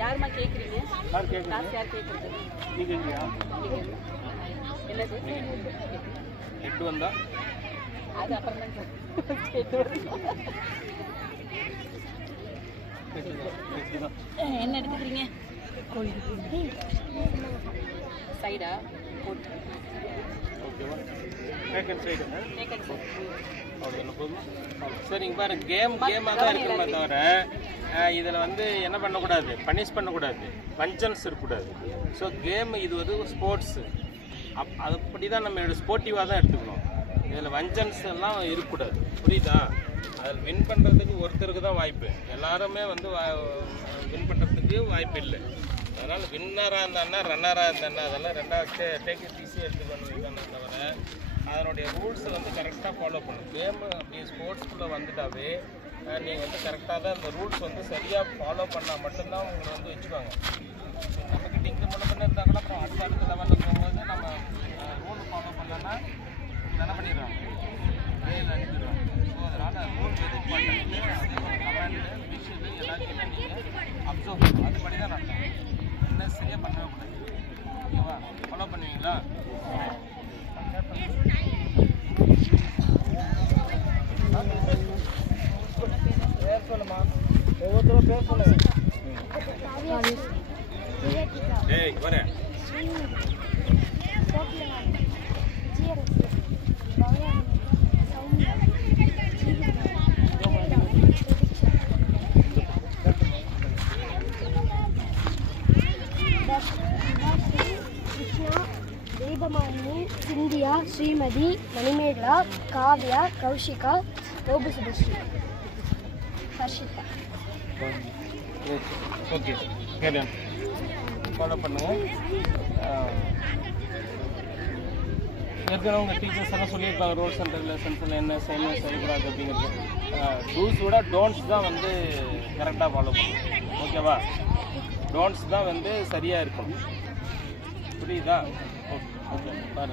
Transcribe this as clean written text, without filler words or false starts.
யாருமா கேக்குறீங்க? யார் கேக்குறது? நீங்க இல்லையா? என்னது? எட்டு வந்தா அது அப்புறம் என்ன எடுத்துக்கிறீங்க? சைடா போட்டு ஓகேவா? டேக்கன் சைடு டேக்கன் சைடு அவ்வளோ போதுமா? சரிங்க பாருங்க, கேமாக தான் இருக்குமே தவிர இதில் வந்து என்ன பண்ணக்கூடாது, பனிஷ் பண்ணக்கூடாது, வஞ்சன்ஸ் இருக்கக்கூடாது. ஸோ கேம் இது வந்து ஸ்போர்ட்ஸு, அப்படி தான் நம்ம ஸ்போர்ட்டிவாக தான் எடுத்துக்கணும். இதில் வஞ்சன்ஸ் எல்லாம் இருக்கக்கூடாது, புரியுதா? அதில் வின் பண்ணுறதுக்கு ஒருத்தருக்கு தான் வாய்ப்பு, எல்லாருமே வந்து வின் பண்ணுறதுக்கு வாய்ப்பு இல்லை. அதனால் வின்னராக இருந்தான்னா ரன்னராக இருந்தான்னா அதெல்லாம் ரெண்டாவது டேக் இட் ஈஸியாக எடுத்துக்கணும் தவிர அதனுடைய ரூல்ஸை வந்து கரெக்டாக ஃபாலோ பண்ணணும். கேமு அப்படி ஸ்போர்ட்ஸ்குள்ளே வந்துட்டாவே நீங்கள் வந்து கரெக்டாக தான் இந்த ரூல்ஸ் வந்து சரியாக ஃபாலோ பண்ணால் மட்டும்தான் உங்களை வந்து வச்சுக்குவாங்க. நம்மக்கிட்ட இங்கே முன்ன பண்ண இருந்தாங்கன்னா அப்புறம் அடுத்த லெவலில் போகும்போது நம்ம ரூல் ஃபாலோ பண்ணோன்னா என்ன பண்ணிடுறோம், வேலை அனுப்பிடுறோம். ஸோ அதனால் ரூல் எது இம்பார்ட்டன்ட்டு, அதே ஒரு கமெண்டு விஷயத்து எல்லாத்தையுமே நீங்கள் அப்சர்வ் பண்ணணும். அதுபடி தான் நடக்கும், என்ன சரியாக பண்ணவே கூடாது. ஓகேவா? ஃபாலோ பண்ணுவீங்களா? பேர் சொல்லுமா, ஒவ்வொருத்தரும் பேர் சொல்லுங்க. ஏய் வரேன். தீபமாலினி, சிந்தியா, ஸ்ரீமதி, மணிமேகலா, காவ்யா, கௌஷிகா, கோபு சுபஸ்ரீ, ஹர்ஷிதா. ஓகே கேட்டன் ஃபாலோ பண்ணுங்கள். ஏற்கனவே உங்கள் டீச்சர்ஸ் எல்லாம் சொல்லியிருப்பாங்க ரூல்ஸ் அண்ட் ரெகுலேஷன்ஸில் என்ன செய்யக்கூடாது அப்படிங்கிறது. ரூல்ஸோட டோன்ட்ஸ் தான் வந்து கரெக்டாக ஃபாலோ பண்ணணும். ஓகேவா? டோன்ட்ஸ் தான் வந்து சரியாக இருக்கும், புரியுதா? ஓகே ஓகே பாருங்கள்.